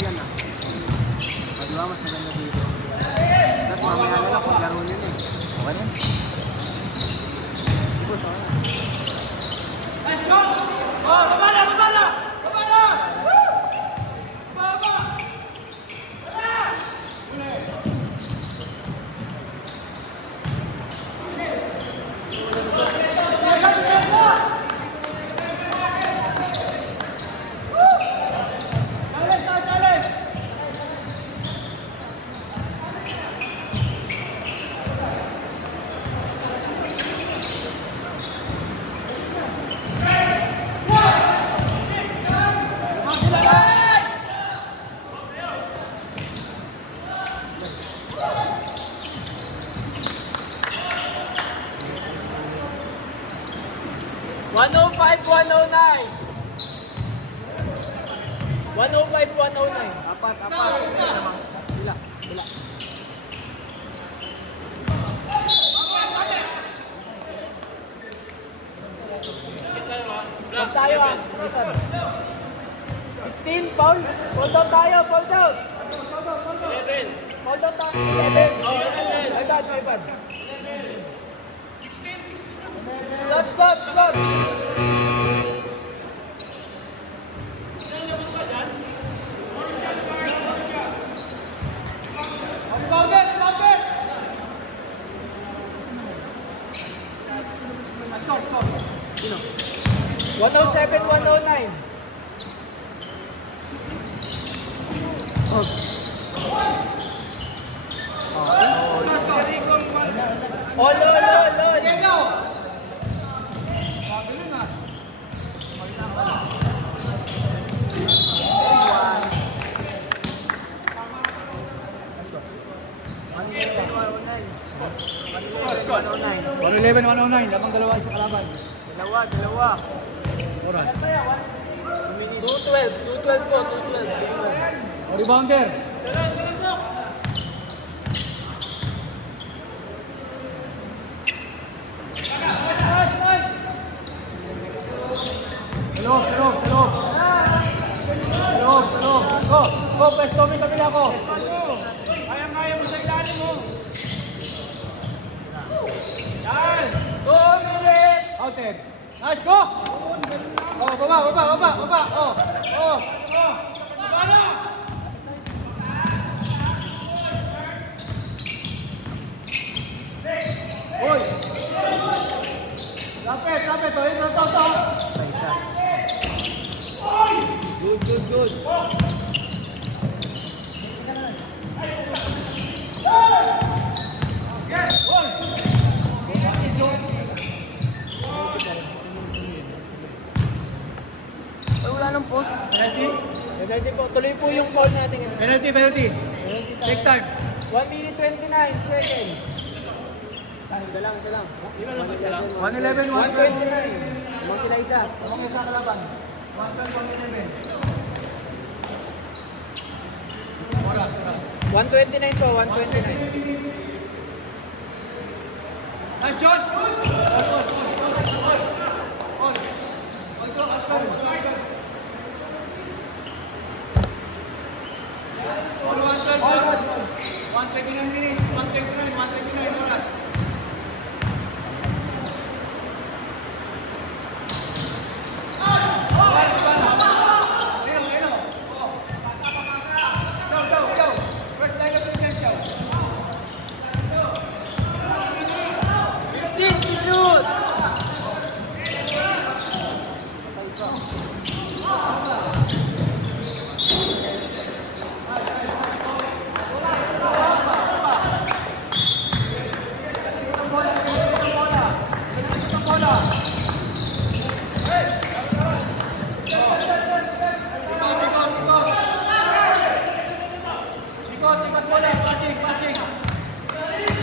yan ah. O diba, mas maganda dito. Tapos mamaya na lang kung laro nila eh. Okay na? Sige, so Let's go! Oh, babala! Babala! Babala! Woo! Baba! Apat. Bila. Stop tayo ah. 16, foul. Fold out tayo, fold out. 11. Fold out tayo, 11. Oh, 11. My bad. 16. Stop. Score. 107, 109. All. Score. 111, 109. Lamang dalawa sa kalaban. Dalawa. Oras. 212 po, 212. Rebounder. Hello. Go, best Tommy, kabila ko. Kaya mo sa ilalim mo. Yan. 2 minutes. Outed. Nice, go. Oh, baba. Oh. Para. Oy. Lapit. Ito. Good. Wala nang post. Penalty po. Tuloy po yung call natin. Penalty. Take time. 1 minute 29 seconds. Isa lang. 111, 129. Mga sila isa. Ang isa kalaban. 111. Oras. 129 po, 129. Nice shot! All 129 minutes, 129 oras. Shoot!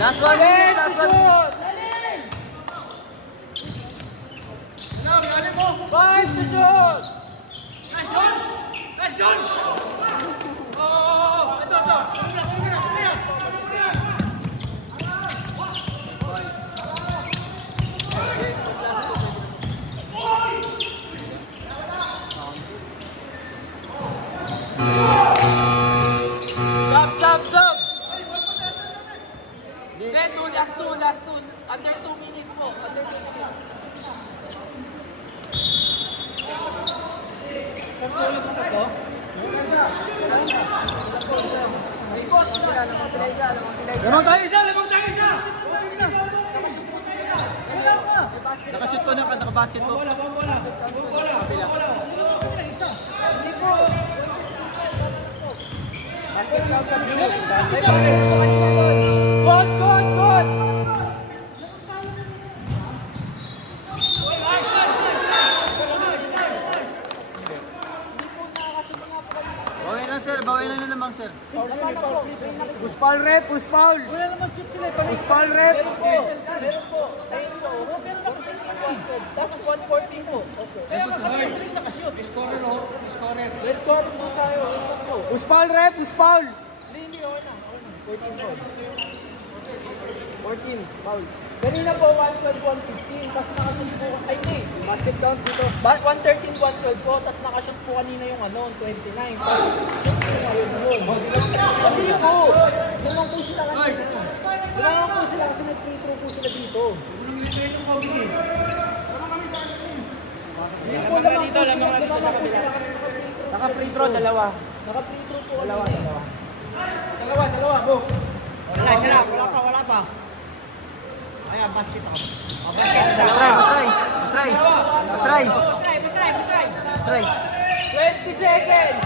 Last one, shoot! Five to shoot! Nice shot! Oh, ito. Lamang tayo isa! Nakashoot ko na, nakabasket ko. Basket lang sa blue. Good! Bawain lang naman sir. Push foul rep, push foul. Wala naman shoot sila. Push foul rep. Meron po. Pero nakashoot yung 112. Tapos 114 po. Kaya makapagaling nakashoot. Scorer oh. Scorer. Let's score po tayo. Push foul rep, push foul. Hindi, okay na. 14 foul. 14 foul. Kanina po 112, 115. Tapos nakashoot po. Ay hindi. Basket count dito. 113, 112 po. Tapos nakashoot po kanina yung 29. Tapos hindi po. Dumang po sila kanina. Dumang po sila kasi nag-free throw po sila dito. Hindi po lamang po sila. Naka-free throw, dalawa. Naka-free throw po. Dalawa. Go. Wala pa. Ayan, basket ako. Try. 20 seconds.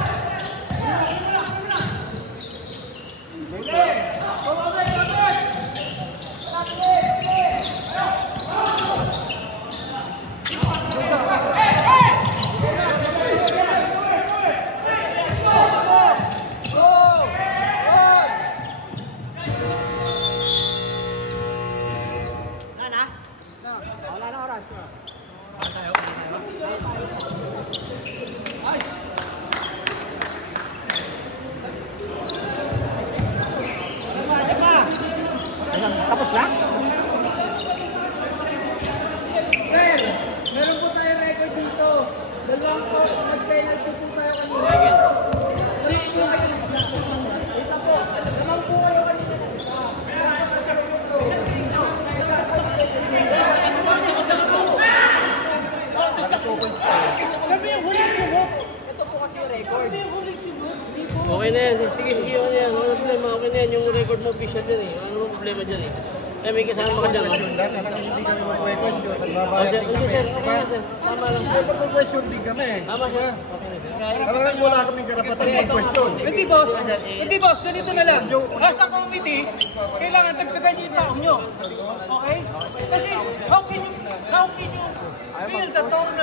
Wala na oras. Tapos na? Well, meron po tayong record dito. Dalawang po, nag-penalty po tayo kanina. Ito po, naman po kayo kanina na isa. Kami yung huling sumok. Ito po kasi yung record. Kami yung huling sumok. Okay na yan. Sige, okay na yan. Wala problema. Okay na yan. Yung record mo official dyan eh. Ano problema dyan eh. Kaya may kasama ka dyan. Talagang hindi kami mag-question. Oh, Nagbabayad sir, din hindi kami. sir. Diba? Okay na sir. Tama lang sir. May mag-question din kami. Tama sir. Diba? Okay na sir. Talagang wala kaming karapatan mag-question. Hindi boss, ganito na lang. As a committee, kailangan dagdagan niyo yung taong nyo. Okay? Kasi how can you feel the tournament?